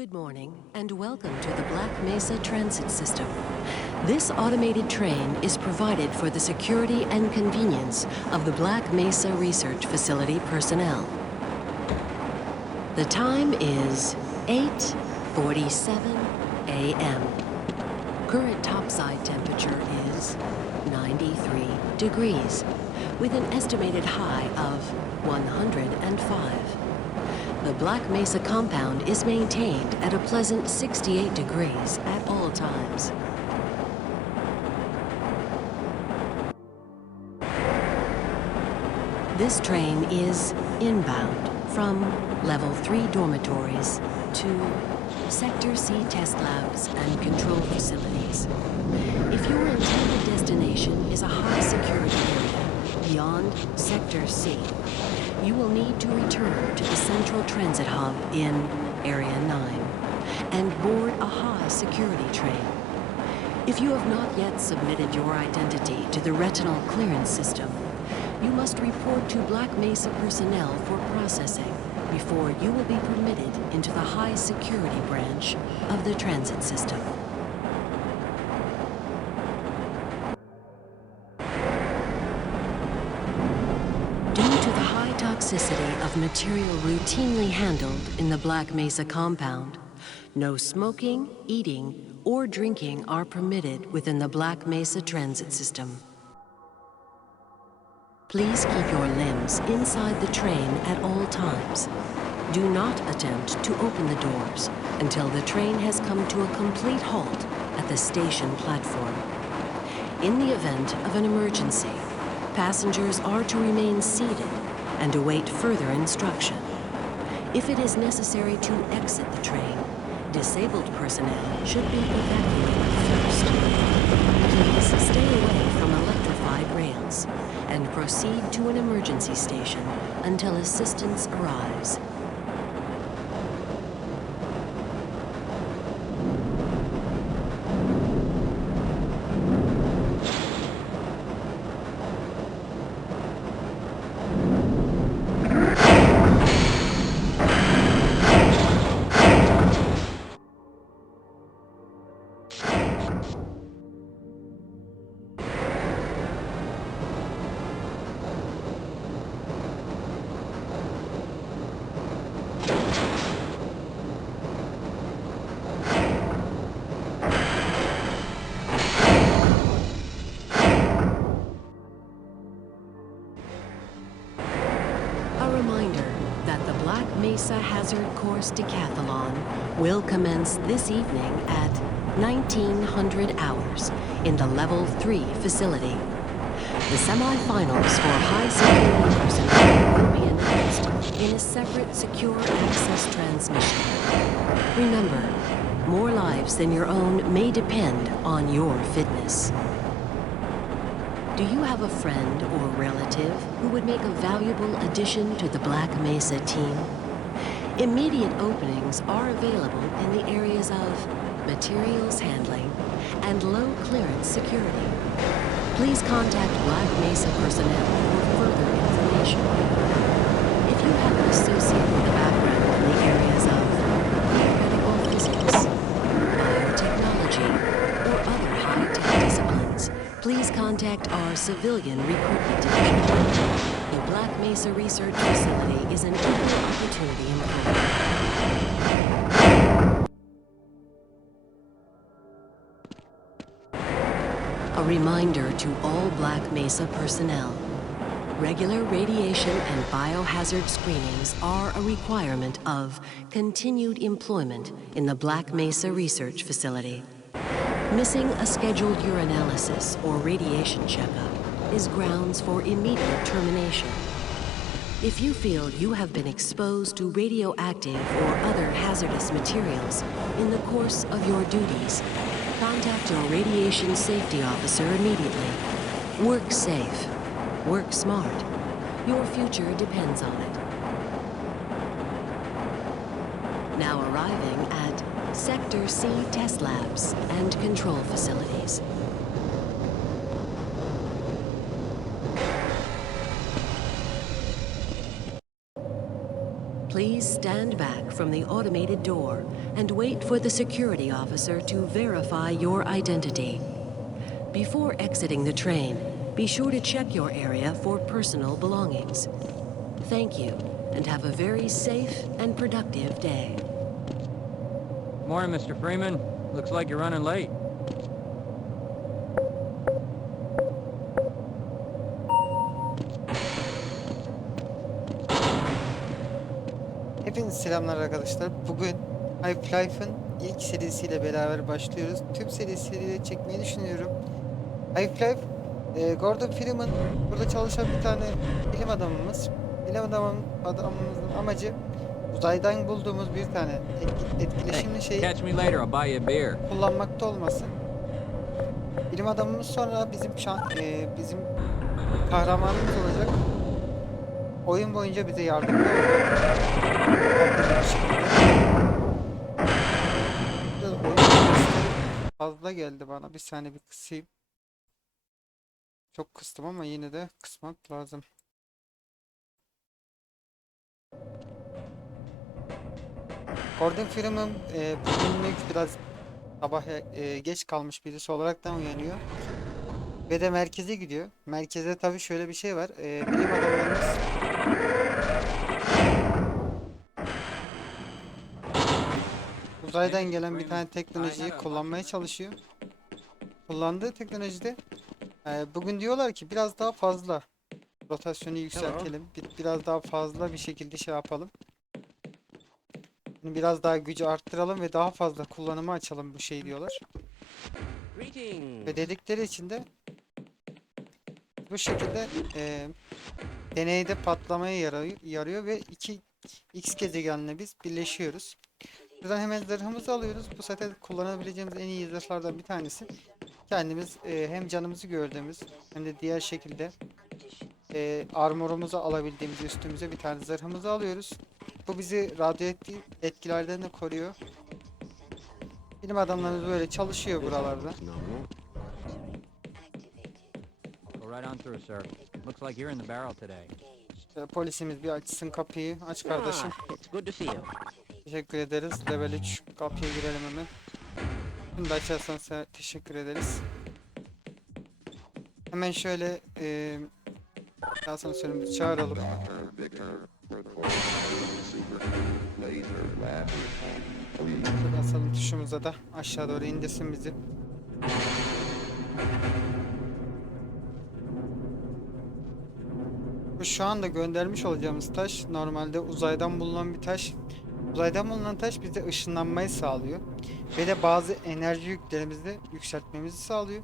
Good morning and welcome to the Black Mesa Transit System. This automated train is provided for the security and convenience of the Black Mesa Research Facility personnel. The time is 8:47 a.m. Current topside temperature is 93 degrees with an estimated high of 105. The Black Mesa compound is maintained at a pleasant 68 degrees at all times. This train is inbound from Level 3 dormitories to Sector C test labs and control facilities. If your intended destination is a high security area beyond Sector C, you will need to return to the Central Transit Hub in Area 9 and board a high security train. If you have not yet submitted your identity to the retinal clearance system, you must report to Black Mesa personnel for processing before you will be permitted into the high security branch of the transit system. Toxicity of material routinely handled in the Black Mesa compound, no smoking, eating, or drinking are permitted within the Black Mesa transit system. Please keep your limbs inside the train at all times. Do not attempt to open the doors until the train has come to a complete halt at the station platform. In the event of an emergency, passengers are to remain seated and await further instruction. If it is necessary to exit the train, disabled personnel should be evacuated first. Please stay away from electrified rails and proceed to an emergency station until assistance arrives. Mesa Hazard Course Decathlon will commence this evening at 1900 hours in the Level 3 facility. The semifinals for high personnel will be announced in a separate secure access transmission. Remember, more lives than your own may depend on your fitness. Do you have a friend or relative who would make a valuable addition to the Black Mesa team? Immediate openings are available in the areas of materials handling and low clearance security. Please contact Black Mesa personnel for further information. If you have an associate with a background in the areas of theoretical physics, biotechnology, or other high-tech disciplines, please contact our civilian recruitment division. The Black Mesa Research Facility is an equal opportunity employer. A reminder to all Black Mesa personnel. Regular radiation and biohazard screenings are a requirement of continued employment in the Black Mesa Research Facility. Missing a scheduled urinalysis or radiation checkup is grounds for immediate termination. If you feel you have been exposed to radioactive or other hazardous materials in the course of your duties, contact your radiation safety officer immediately. Work safe. Work smart. Your future depends on it. Now arriving at Sector C test labs and control facilities. From the automated door and wait for the security officer to verify your identity. Before exiting the train, be sure to check your area for personal belongings. Thank you, and have a very safe and productive day. Morning, Mr. Freeman. Looks like you're running late. Selamlar arkadaşlar. Bugün Half-Life'ın ilk serisiyle beraber başlıyoruz. Tüm serisiyle çekmeyi düşünüyorum. Half-Life, e, Gordon Freeman burada çalışan bir tane bilim adamımız. Bilim adamın, adamımızın amacı uzaydan bulduğumuz bir tane etki- etkileşimli şeyi beer. kullanmakta olması. Bilim adamımız sonra bizim şan, e, bizim kahramanımız olacak. Oyun boyunca bize yardımcı sesleri fazla geldi bana. Bir saniye bir kısayım. Çok kıstım ama yine de kısmak lazım. Gordon Freeman e, bugünlük biraz sabah e, geç kalmış birisi olaraktan uyanıyor. Ve de merkeze gidiyor. Merkezde tabii şöyle bir şey var. E, bilim adamlarımız uzaydan gelen bir tane teknolojiyi kullanmaya çalışıyor. Kullandığı teknolojide e, bugün diyorlar ki biraz daha fazla rotasyonu yükseltelim. Bir- biraz daha fazla bir şekilde şey yapalım. Biraz daha gücü arttıralım ve daha fazla kullanıma açalım bu şey diyorlar. Ve dedikleri için de bu şekilde e, deneyde patlamaya yarıyor, ve iki X gezegenle biz birleşiyoruz. Buradan hemen zırhımızı alıyoruz. Bu zaten kullanabileceğimiz en iyi zırhlardan bir tanesi. Kendimiz e, hem canımızı gördüğümüz hem de diğer şekilde e, armorumuzu alabildiğimiz üstümüze bir tane zırhımızı alıyoruz. Bu bizi radyoaktif etkilerden de koruyor. Bilim adamlarımız böyle çalışıyor buralarda. Right on through, sir. Looks like you're in the barrel today. E, polisimiz bir açsın kapıyı. Aç kardeşim. Ah, it's good to see you. Teşekkür ederiz. Level 3 kapıya girelim hemen. Bunu da açarsan teşekkür ederiz. Hemen şöyle e, asansörümüzü çağıralım. Şöyle basalım tuşumuza da aşağı doğru indirsin bizi. Şu anda göndermiş olacağımız taş normalde uzaydan bulunan bir taş. Uzaydan bulunan taş bize ışınlanmayı sağlıyor. Ve de bazı enerji yüklerimizi de yükseltmemizi sağlıyor.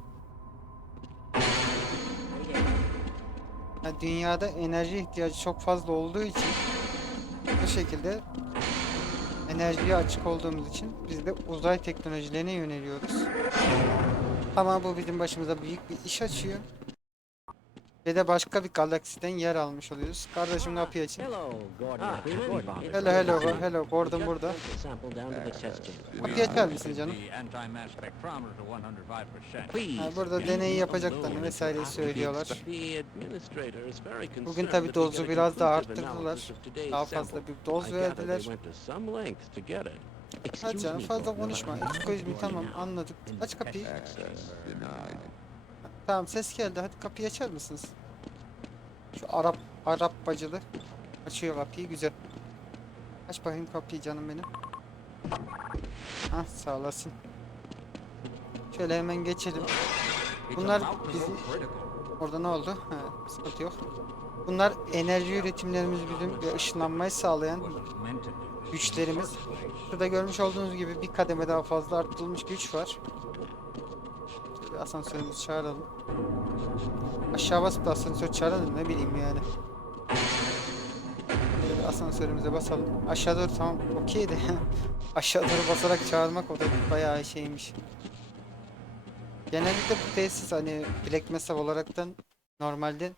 Yani dünyada enerji ihtiyacı çok fazla olduğu için bu şekilde enerjiye açık olduğumuz için biz de uzay teknolojilerine yöneliyoruz. Ama bu bizim başımıza büyük bir iş açıyor. Ve de başka bir galaksiden yer almış oluyoruz. Kardeşim kapıyı açın. Hello, Gordon. Ah, Hello, hello, hello. Gordon burada. Kapıyı açar mısın canım? The anti-mass spectrometer to 105%. Please. Ha, burada deneyi yapacaklarını vesaire söylüyorlar. Bugün tabi dozu biraz daha arttırdılar. Daha fazla bir doz verdiler. Hadi canım fazla konuşma. Excuse me tamam anladık. Aç kapıyı. Tamam ses geldi. Hadi kapıyı açar mısınız? Şu Arap Arap bacılı. Açıyor kapıyı güzel. Aç bakayım kapıyı canım benim. Ah sağ olasın. Şöyle hemen geçelim. Bunlar bizim... Orada ne oldu? He, sıkıntı yok. Bunlar enerji üretimlerimiz bizim ve ışınlanmayı sağlayan güçlerimiz. Şurada görmüş olduğunuz gibi bir kademe daha fazla arttırılmış güç var. Şöyle asansörümüzü çağıralım. Aşağı basıp da asansör çağıralım ne bileyim yani. Şöyle bir asansörümüze basalım. Aşağı doğru tamam okey de aşağı doğru basarak çağırmak o da bayağı şeymiş. Genellikle bu tesis hani Black Mesa olaraktan normalde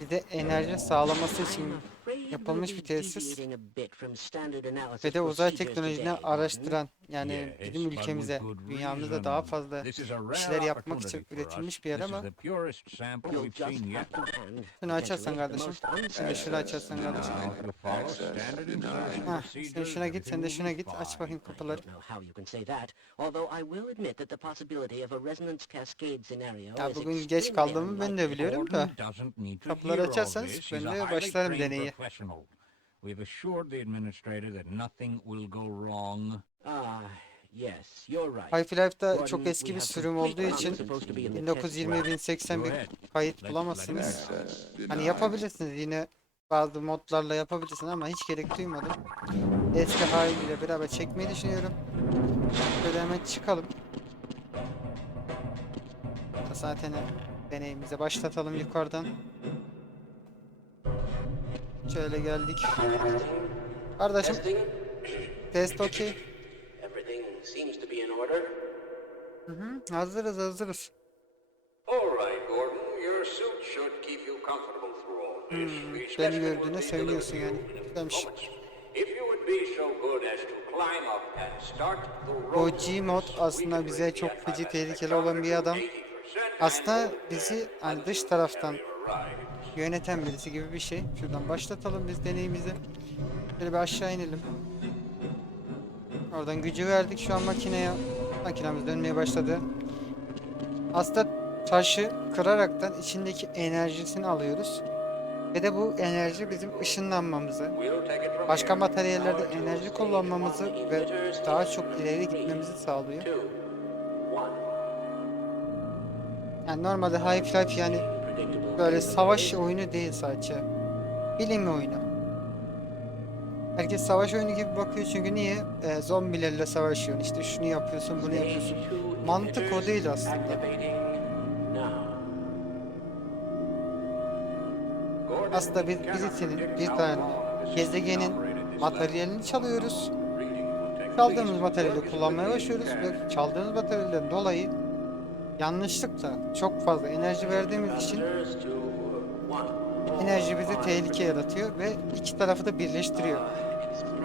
bize enerji sağlaması için yapılmış bir tesis ve de uzay teknolojini araştıran Yani bizim ülkemize, dünyamızda daha fazla işler yapmak için üretilmiş bir yer ama şunu açarsan kardeşim. de şunu açarsan kardeşim. Hah, sen şuna git, sen de şuna git. Aç bakayım kapıları. Ya bugün geç kaldığımı ben de biliyorum da. Kapıları açarsanız ben de başlarım deneye. Professional. We've assured the administrator that nothing will go wrong. Ah, yes, you're right. Half-Life'da çok we eski bir have sürüm olduğu için confidence supposed to be in the test 1920 well. 1080 Go bir ahead. kayıt bulamazsınız. Hani yapabilirsiniz yine bazı modlarla yapabilirsiniz ama hiç gerek duymadım. Eski haliyle beraber çekmeyi düşünüyorum. Böyle hemen çıkalım. Zaten deneyimize başlatalım yukarıdan. Şöyle geldik. Kardeşim test okey. Hazırız hazırız. The beni gördüğüne seviniyorsun yani. the O G-Mod aslında bize çok feci tehlikeli olan bir adam. 80% Aslında bizi hani dış taraftan. Yöneten birisi gibi bir şey. Şuradan başlatalım biz deneyimizi. Şöyle bir aşağı inelim. Oradan gücü verdik şu an makineye. Makinemiz dönmeye başladı. Aslında taşı kıraraktan içindeki enerjisini alıyoruz. Ve de bu enerji bizim ışınlanmamızı, başka materyallerde enerji kullanmamızı ve daha çok ileri gitmemizi sağlıyor. Yani normalde Half-Life yani Predictable. Böyle savaş oyunu değil sadece. Bilim oyunu. Herkes savaş oyunu gibi bakıyor çünkü niye? Ee, zombilerle savaşıyorsun. İşte şunu yapıyorsun, bunu yapıyorsun. Mantık o değil aslında. Aslında biz predict bir tane gezegenin materyalini çalıyoruz. Çaldığımız materyali kullanmaya başlıyoruz ve çaldığımız materyalden dolayı yanlışlıkla çok fazla enerji verdiğimiz için enerji bizi tehlike yaratıyor ve iki tarafı da birleştiriyor.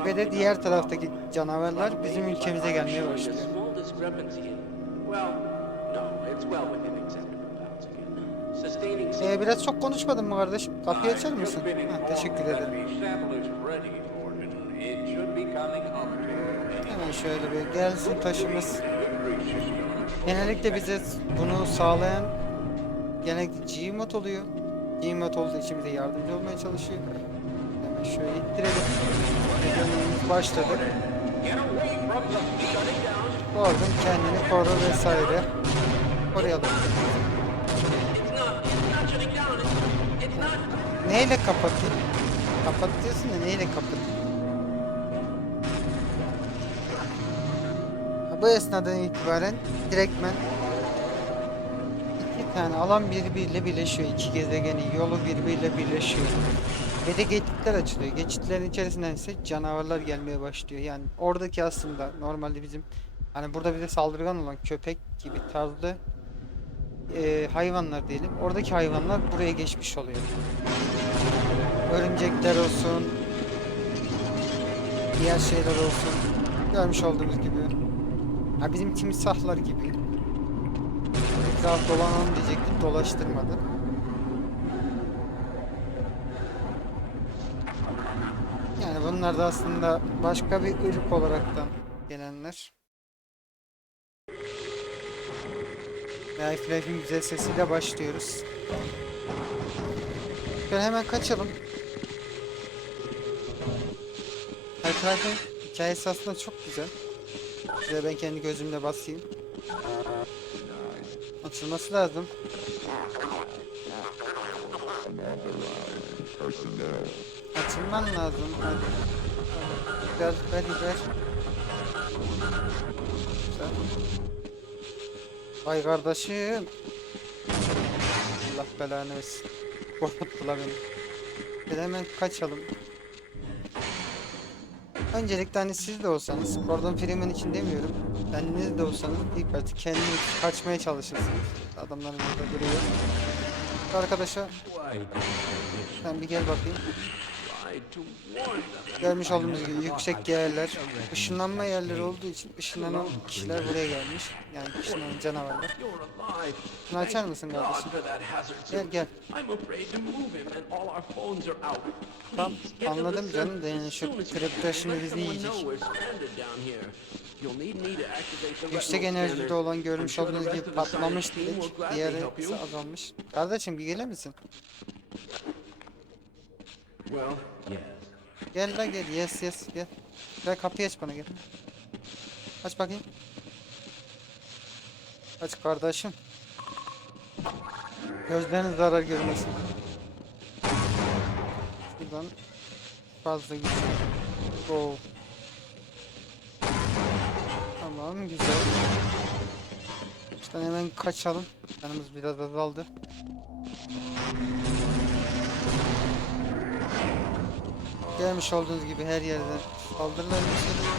Ve de diğer taraftaki canavarlar bizim ülkemize gelmeye başlıyor. Ee, biraz çok konuşmadın mı kardeşim? Kapıyı açar mısın? Ha, teşekkür ederim. Hemen şöyle bir gelsin taşımız. Genellikle bize bunu sağlayan genellikle Gmod oluyor. Gmod olduğu için bize yardımcı olmaya çalışıyor. Hemen şöyle ittirelim. Deneyimiz başladı. Gordon kendini koru vesaire. Koruyalım. Neyle kapatayım? Kapat diyorsun da neyle kapatayım? Bu esnadan itibaren direktmen iki tane alan birbiriyle birleşiyor. İki gezegenin yolu birbiriyle birleşiyor. Ve de geçitler açılıyor. Geçitlerin içerisinden ise canavarlar gelmeye başlıyor. Yani oradaki aslında normalde bizim hani burada bize saldırgan olan köpek gibi tarzda eee, hayvanlar diyelim. Oradaki hayvanlar buraya geçmiş oluyor. Örümcekler olsun, diğer şeyler olsun. Görmüş olduğunuz gibi. Ha bizim timsahlar gibi. Etraf dolanalım diyecektim, dolaştırmadı. Yani bunlar da aslında başka bir ırk olaraktan gelenler. Life-Life'in güzel sesiyle başlıyoruz. Şöyle hemen kaçalım. Half-Life'in hikayesi aslında çok güzel. Şöyle ben kendi gözümle basayım. Açılması lazım. Açılman lazım. Hadi. Ver, ver. Güzel. Vay kardeşim. Allah belanı versin. Korkuttular beni. Hemen kaçalım. Öncelikle hani siz de olsanız, Gordon Freeman için demiyorum. Kendiniz de olsanız ilk başta kendiniz kaçmaya çalışırsınız. Adamlar burada duruyor. Arkadaşa sen bir gel bakayım. Görmüş olduğumuz gibi yüksek yerler, ışınlanma yerleri olduğu için ışınlanan kişiler buraya gelmiş. Yani ışınlanan canavarlar. Şunu açar mısın kardeşim? Gel gel. Tamam anladım canım da şu kripto şimdi bizi yiyecek. Yüksek enerjide olan görmüş olduğunuz gibi patlamış dedik. Diğeri azalmış. Kardeşim bir gelir misin? Gel la gel. Yes yes gel. Gel kapıyı aç bana gel. Aç bakayım. Aç kardeşim. Gözleriniz zarar görmesin. Şuradan fazla güzel. Oo. Tamam güzel. İşte hemen kaçalım. Canımız biraz azaldı. Görmüş olduğunuz gibi her yerden saldırılar yükseliyor.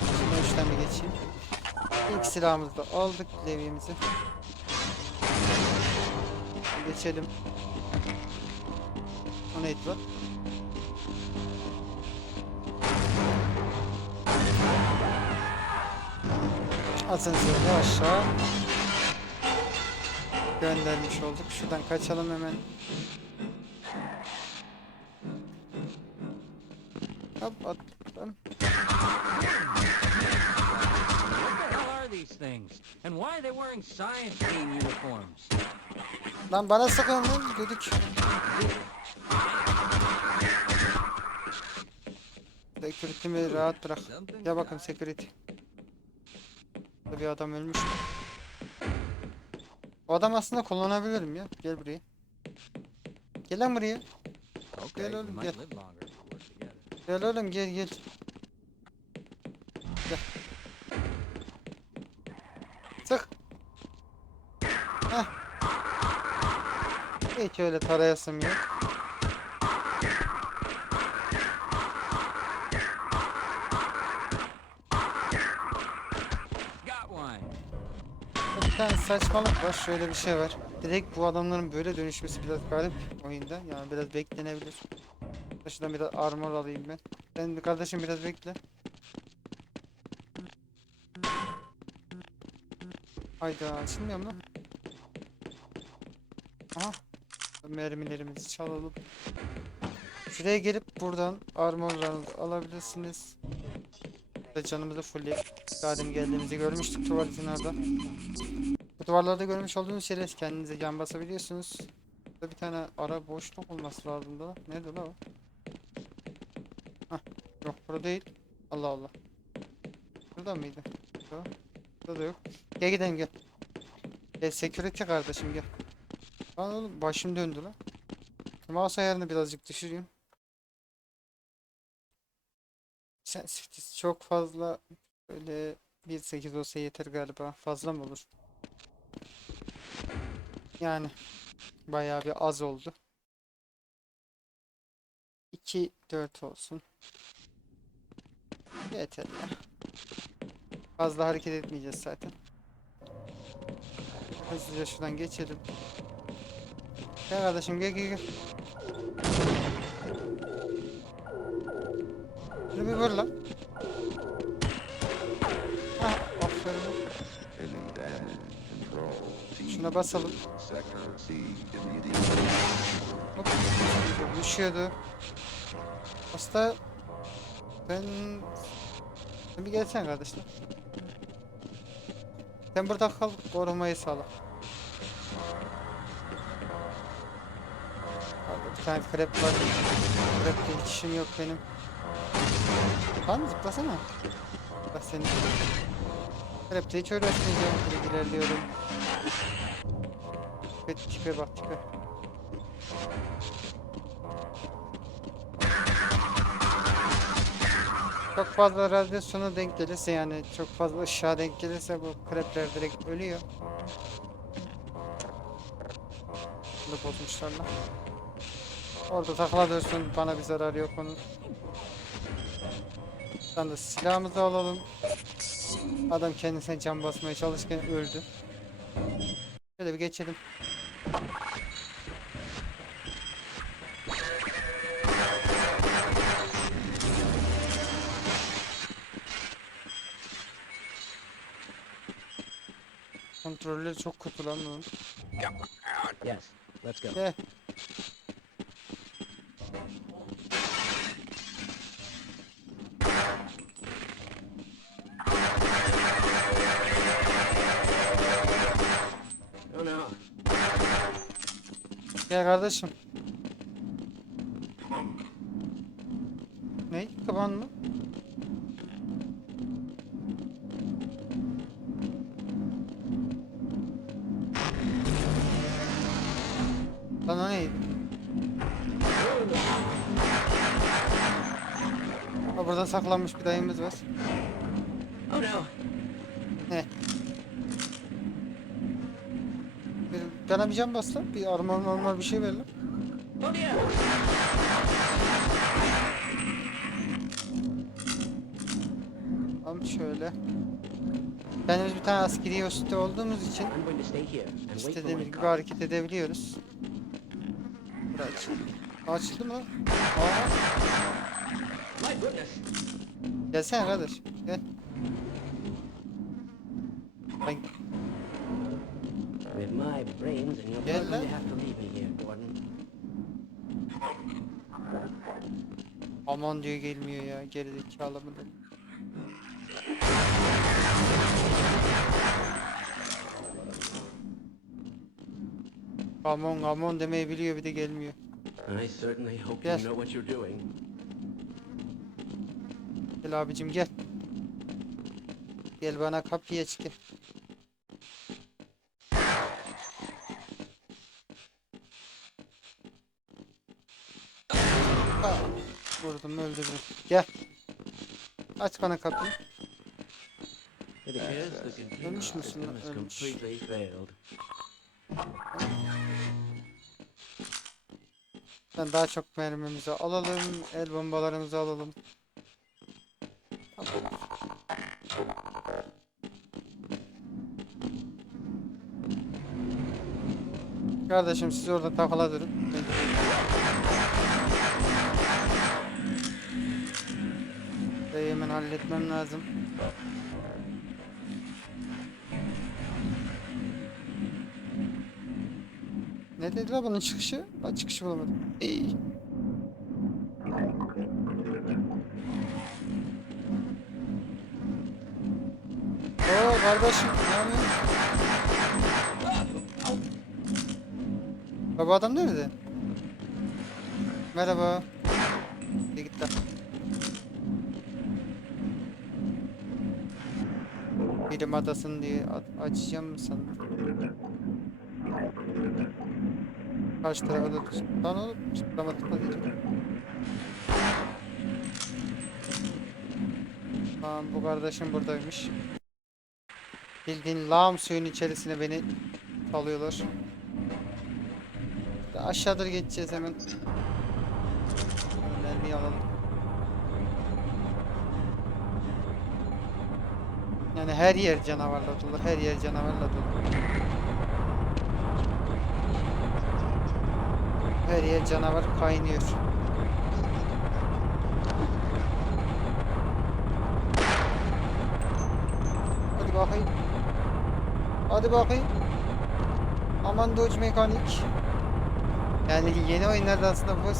Şimdi üçten geçeyim. İlk silahımızı da aldık levyemizi. Geçelim. O neydi lan? Asansörü aşağı göndermiş olduk. Şuradan kaçalım hemen. Team uniforms? Lan bana sakın lan düdük. Security'mi rahat bırak. Ya bakın security. Burada bir adam ölmüş. O adam aslında kullanabilirim ya. Gel buraya. Gel lan buraya. We oğlum, gel. Gel oğlum gel gel. Gel. Sık. Heh. Hiç öyle tarayasım yok. Got one. Bir tane saçmalık var. Şöyle bir şey var. Direkt bu adamların böyle dönüşmesi biraz garip oyunda. Yani biraz beklenebilir. Şuradan biraz armor alayım ben. Sen kardeşim biraz bekle. Hayda açılmıyor mu lan? Aha. Mermilerimizi çalalım. Şuraya gelip buradan armorlarınızı alabilirsiniz. Ve canımızı fullleyip zaten geldiğimizi görmüştük tuvaletin orada. Bu duvarlarda görmüş olduğunuz şeyler kendinize can basabiliyorsunuz. Burada bir tane ara boşluk olması lazım da. Nerede la o? Hah. Yok burada değil. Allah Allah. Burada mıydı? Yok. Burada da yok. Gel gidelim gel. Gel security kardeşim gel. Lan oğlum başım döndü lan. Mouse ayarını birazcık düşüreyim. Sensitivity çok fazla böyle 1.8 olsa yeter galiba. Fazla mı olur? Yani bayağı bir az oldu. 2 4 olsun. Yeter ya. Fazla hareket etmeyeceğiz zaten. Hızlıca şuradan geçelim. Gel kardeşim gel gel gel. Şunu bir vur lan. Hah, aferin. Şuna basalım. Hop. Düşüyordu. Aslında ben sen bir gelsene kardeşler. Sen burada kal korumayı sağla. Abi bir tane krep var. Kreple hiç işim yok benim. Lan zıplasana. Bak seni. Kreple hiç uğraşmayacağım. Böyle ilerliyorum. Tipe, tipe bak tipe. Çok fazla radyasyona denk gelirse yani çok fazla ışığa denk gelirse bu krepler direkt ölüyor. Bunu bozmuşlar lan. Orada takla dursun bana bir zarar yok onun. Sen de silahımızı alalım. Adam kendisine can basmaya çalışırken öldü. Şöyle bir geçelim. Çok kötü lan bunun. Yes, let's go. No. Gel kardeşim. Lan o neydi? Ha, burada saklanmış bir dayımız var. Oh no. Ne? Bir, bana bir can bas lan. Bir armor normal bir şey ver lan. Oh. Tamam şöyle. Kendimiz bir tane askeri üstü olduğumuz için istediğimiz gibi hareket edebiliyoruz. Açıldı. Mı? Goodness. gelsene kardeş. Gel. Ben With my brains and you're Gel lan. to have to leave me here, Gordon. aman diyor gelmiyor ya gerizekalı mı Aman aman demeyi biliyor bir de gelmiyor. I certainly hope Yes. you know what you're doing. Gel abicim gel. Gel bana kapıyı aç gel. Ha, vurdum öldürdüm. Gel. Aç bana kapıyı. Ölmüş müsün Ölmüş. Ben daha çok mermimizi alalım. El bombalarımızı alalım. Tamam. Kardeşim siz orada takıla durun. Burayı hemen halletmem lazım. Ne dedi la bunun çıkışı? Ben çıkışı bulamadım. İyi. Oo kardeşim yapıyorsun? Baba adam nerede? Merhaba. Bir git lan. Bilim adasın diye açacağım mı sandın? Karşı tarafa da tut. Lan oğlum zıplama tıkla diyeceğim. Tamam bu kardeşim buradaymış. Bildiğin lağım suyun içerisine beni salıyorlar. Aşağıdır geçeceğiz hemen. Mermiyi alalım. Yani her yer canavarla dolu, her yer canavarla dolu. Her yer canavar kaynıyor. Hadi bakayım. Hadi bakayım. Aman Dodge mekanik. Yani yeni oyunlarda aslında bu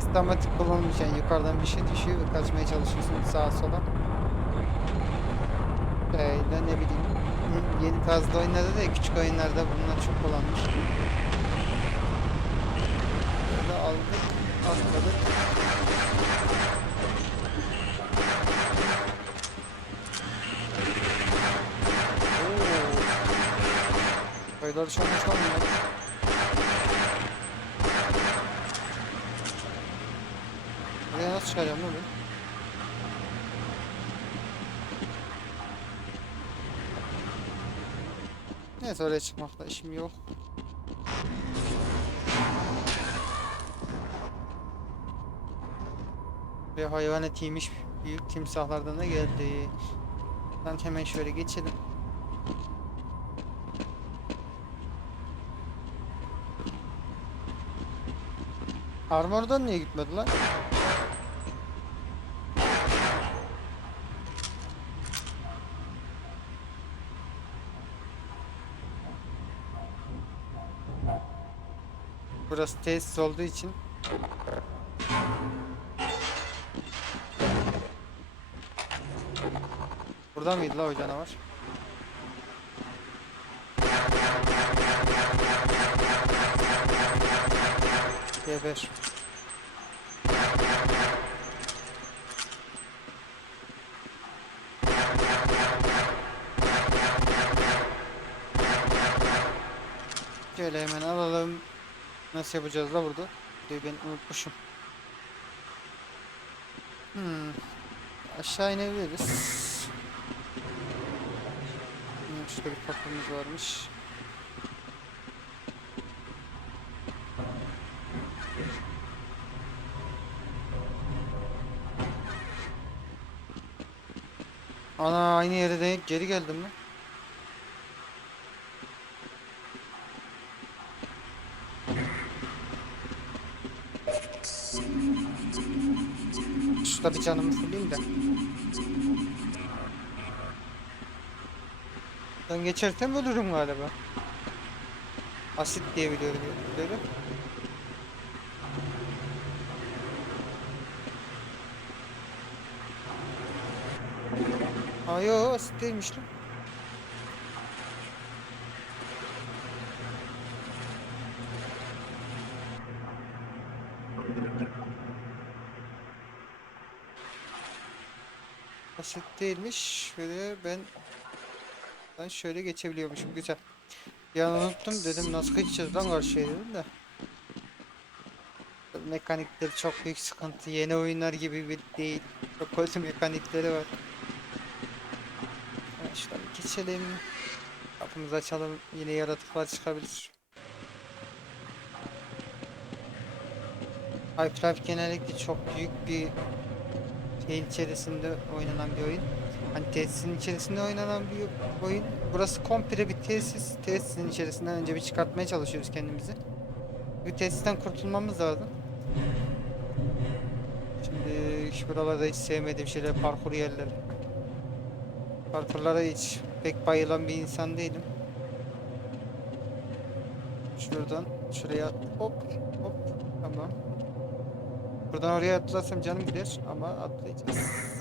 sistematik kullanılmış. Yani yukarıdan bir şey düşüyor ve kaçmaya çalışıyorsunuz sağa sola. Öyle ne bileyim. Yeni tarzda oyunlarda da küçük oyunlarda bunlar çok kullanmış. Böyle aldık, atladık. Oo. Sayılar çoğalmış lan bunlar. Buraya nasıl çıkaracağım lan ben? Neyse oraya çıkmakla işim yok. Ve hayvan etiymiş büyük timsahlardan da geldi. Ben hemen şöyle geçelim. Armor'dan niye gitmedi lan? Burası tesis olduğu için Burada mıydı la o canavar? Geber. Şöyle hemen alalım. Nasıl yapacağız la burada? Ben unutmuşum. Hmm. Aşağı inebiliriz. Şurada bir kapımız varmış. Ana aynı yere denk geri geldim mi? Şurada bir canımı fulleyim de. Ben geçersem ölürüm galiba. Asit diye biliyorum ödülleri. Aa yo asit değilmiş. Asit değilmiş. Şöyle ben ben şöyle geçebiliyormuşum. Güzel. Ya unuttum dedim nasıl geçeceğiz lan karşıya dedim de. Mekanikleri çok büyük sıkıntı. Yeni oyunlar gibi bir değil. Çok kötü mekanikleri var. Hemen şuradan geçelim. Kapımızı açalım. Yine yaratıklar çıkabilir. Half-Life genellikle çok büyük bir şeyin içerisinde oynanan bir oyun. Hani tesisin içerisinde oynanan bir oyun. Burası komple bir tesis. Tesisin içerisinden önce bir çıkartmaya çalışıyoruz kendimizi. Bir tesisten kurtulmamız lazım. Şimdi şu buralarda hiç sevmediğim şeyler parkur yerleri. Parkurlara hiç pek bayılan bir insan değilim. Şuradan şuraya hop hop tamam. Buradan oraya atlarsam canım gider ama atlayacağız.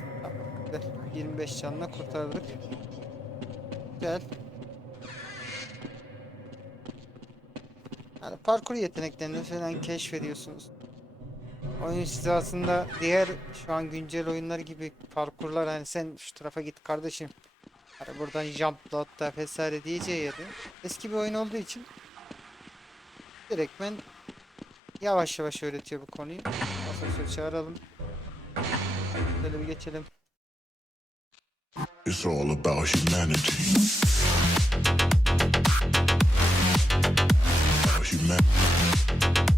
Güzel. 25 canla kurtardık. Gel. Yani parkur yeteneklerini falan keşfediyorsunuz. Oyun size aslında diğer şu an güncel oyunlar gibi parkurlar hani sen şu tarafa git kardeşim. Hani buradan jump da vesaire diyeceği yeri. Eski bir oyun olduğu için direktmen yavaş yavaş öğretiyor bu konuyu. Asansör çağıralım. Böyle bir geçelim. It's all about humanity. Humanity.